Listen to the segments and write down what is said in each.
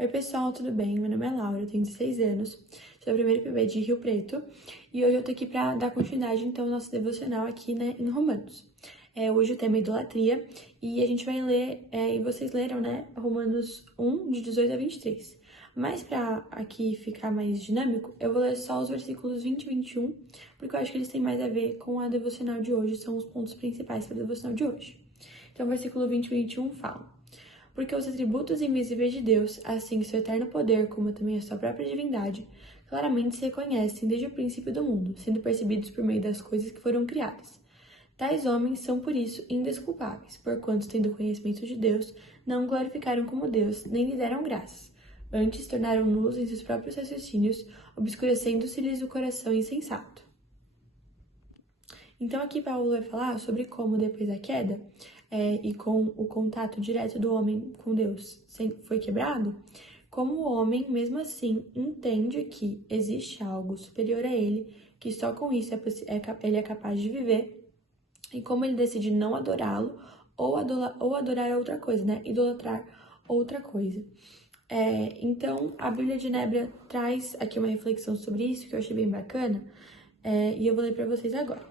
Oi pessoal, tudo bem? Meu nome é Laura, eu tenho 16 anos, sou a primeira PB de Rio Preto e hoje eu tô aqui para dar continuidade então ao nosso devocional aqui, né, em Romanos. Hoje o tema é idolatria e a gente vai ler, e vocês leram, né, Romanos 1, de 18 a 23. Mas para aqui ficar mais dinâmico, eu vou ler só os versículos 20 e 21, porque eu acho que eles têm mais a ver com a devocional de hoje, são os pontos principais para a devocional de hoje. Então, versículo 20 e 21 fala: porque os atributos invisíveis de Deus, assim seu eterno poder como também a sua própria divindade, claramente se reconhecem desde o princípio do mundo, sendo percebidos por meio das coisas que foram criadas. Tais homens são por isso indesculpáveis, porquanto, tendo conhecimento de Deus, não o glorificaram como Deus, nem lhe deram graças. Antes tornaram nulos em seus próprios raciocínios, obscurecendo-se-lhes o coração insensato. Então aqui Paulo vai falar sobre como depois da queda e com o contato direto do homem com Deus foi quebrado, como o homem mesmo assim entende que existe algo superior a ele, que só com isso ele é capaz de viver, e como ele decide não adorá-lo ou adorar outra coisa, né? Idolatrar outra coisa. Então a Bíblia de Nebra traz aqui uma reflexão sobre isso que eu achei bem bacana, e eu vou ler para vocês agora.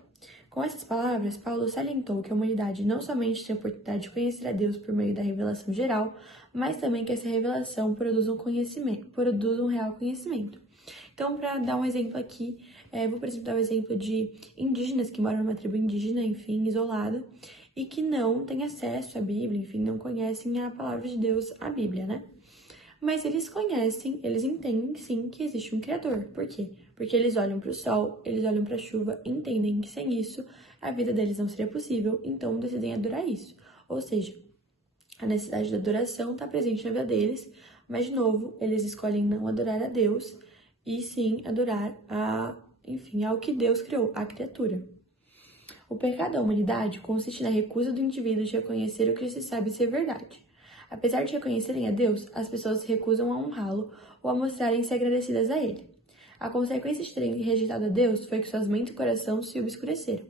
Com essas palavras, Paulo salientou que a humanidade não somente tem a oportunidade de conhecer a Deus por meio da revelação geral, mas também que essa revelação produz um real conhecimento. Então, para dar um exemplo aqui, vou, por exemplo, dar um exemplo de indígenas que moram numa tribo indígena, enfim, isolada, e que não têm acesso à Bíblia, enfim, não conhecem a palavra de Deus, a Bíblia, né? Mas eles conhecem, eles entendem sim que existe um Criador. Por quê? Porque eles olham para o sol, eles olham para a chuva, entendem que sem isso a vida deles não seria possível, então decidem adorar isso. Ou seja, a necessidade da adoração está presente na vida deles, mas de novo, eles escolhem não adorar a Deus e sim adorar ao que Deus criou, a criatura. O pecado da humanidade consiste na recusa do indivíduo de reconhecer o que se sabe ser verdade. Apesar de reconhecerem a Deus, as pessoas se recusam a honrá-lo ou a mostrarem-se agradecidas a ele. A consequência de terem rejeitado a Deus foi que suas mentes e coração se obscureceram.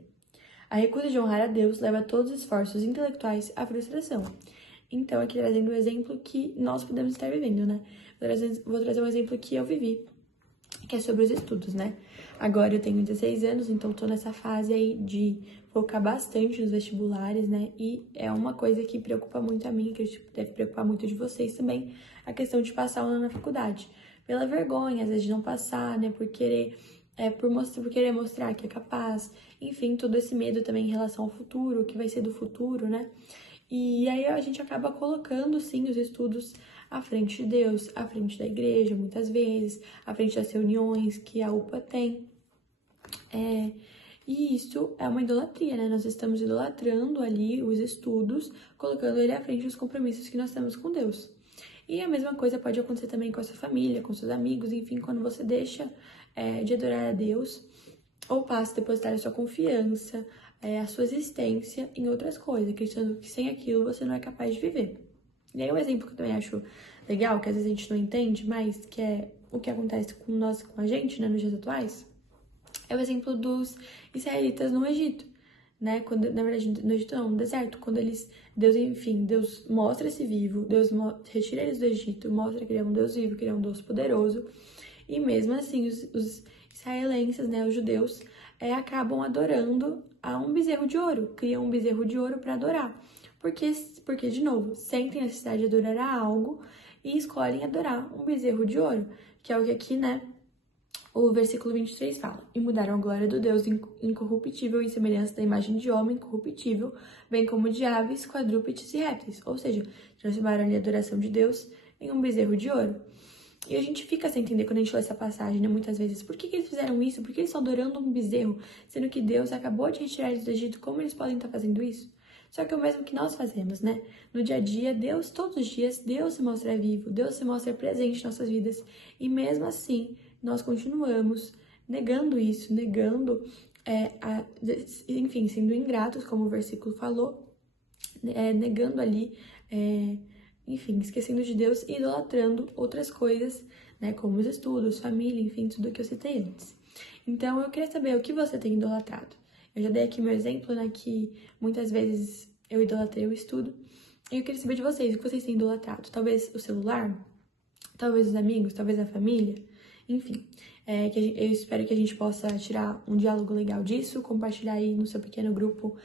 A recusa de honrar a Deus leva todos os esforços intelectuais à frustração. Então, aqui trazendo um exemplo que nós podemos estar vivendo, né? Vou trazer um exemplo que eu vivi, que é sobre os estudos, né? Agora eu tenho 16 anos, então tô nessa fase aí de focar bastante nos vestibulares, né? E é uma coisa que preocupa muito a mim, que deve preocupar muito de vocês também, a questão de passar o ano na faculdade. Pela vergonha, às vezes, de não passar, né? Por querer mostrar que é capaz, enfim, todo esse medo também em relação ao futuro, o que vai ser do futuro, né? E aí a gente acaba colocando, sim, os estudos à frente de Deus, à frente da igreja, muitas vezes, à frente das reuniões que a UPA tem. E isso é uma idolatria, né? Nós estamos idolatrando ali os estudos, colocando ele à frente dos compromissos que nós temos com Deus. E a mesma coisa pode acontecer também com a sua família, com seus amigos, enfim, quando você deixa de adorar a Deus ou passa a depositar a sua confiança, a sua existência em outras coisas, acreditando que sem aquilo você não é capaz de viver. E aí um exemplo que eu também acho legal, que às vezes a gente não entende, mas que é o que acontece com a gente, né, nos dias atuais, é o exemplo dos israelitas no Egito, né? Quando, na verdade, no Egito não, no deserto, quando Deus mostra esse vivo, Deus retira eles do Egito, mostra que ele é um Deus vivo, que ele é um Deus poderoso, e mesmo assim os israelenses, né, os judeus, acabam adorando a um bezerro de ouro, criam um bezerro de ouro para adorar, porque, de novo, sentem a necessidade de adorar a algo e escolhem adorar um bezerro de ouro, que é o que aqui, né, o versículo 23 fala: e mudaram a glória do Deus incorruptível em semelhança da imagem de homem corruptível, bem como de aves, quadrúpedes e répteis. Ou seja, transformaram ali a adoração de Deus em um bezerro de ouro. E a gente fica sem entender quando a gente lê essa passagem, né, muitas vezes. Por que eles fizeram isso? Por que eles estão adorando um bezerro, sendo que Deus acabou de retirar eles do Egito? Como eles podem estar fazendo isso? Só que é o mesmo que nós fazemos, né? No dia a dia, todos os dias, Deus se mostra vivo, Deus se mostra presente em nossas vidas. E mesmo assim, nós continuamos negando isso, enfim, sendo ingratos, como o versículo falou, negando ali, enfim, esquecendo de Deus e idolatrando outras coisas, né, como os estudos, família, enfim, tudo que eu citei antes. Então, eu queria saber o que você tem idolatrado. Eu já dei aqui meu exemplo, né, que muitas vezes eu idolatrei o estudo, e eu queria saber de vocês, o que vocês têm idolatrado. Talvez o celular, talvez os amigos, talvez a família, enfim. Eu espero que a gente possa tirar um diálogo legal disso, compartilhar aí no seu pequeno grupo,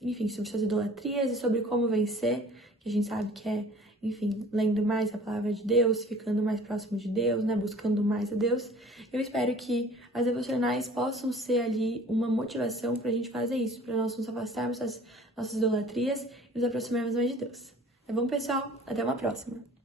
enfim, sobre suas idolatrias e sobre como vencer, que a gente sabe que é, enfim, lendo mais a palavra de Deus, ficando mais próximo de Deus, né, buscando mais a Deus. Eu espero que as devocionais possam ser ali uma motivação pra gente fazer isso, pra nós nos afastarmos das nossas idolatrias e nos aproximarmos mais de Deus. Tá bom, pessoal? Até uma próxima!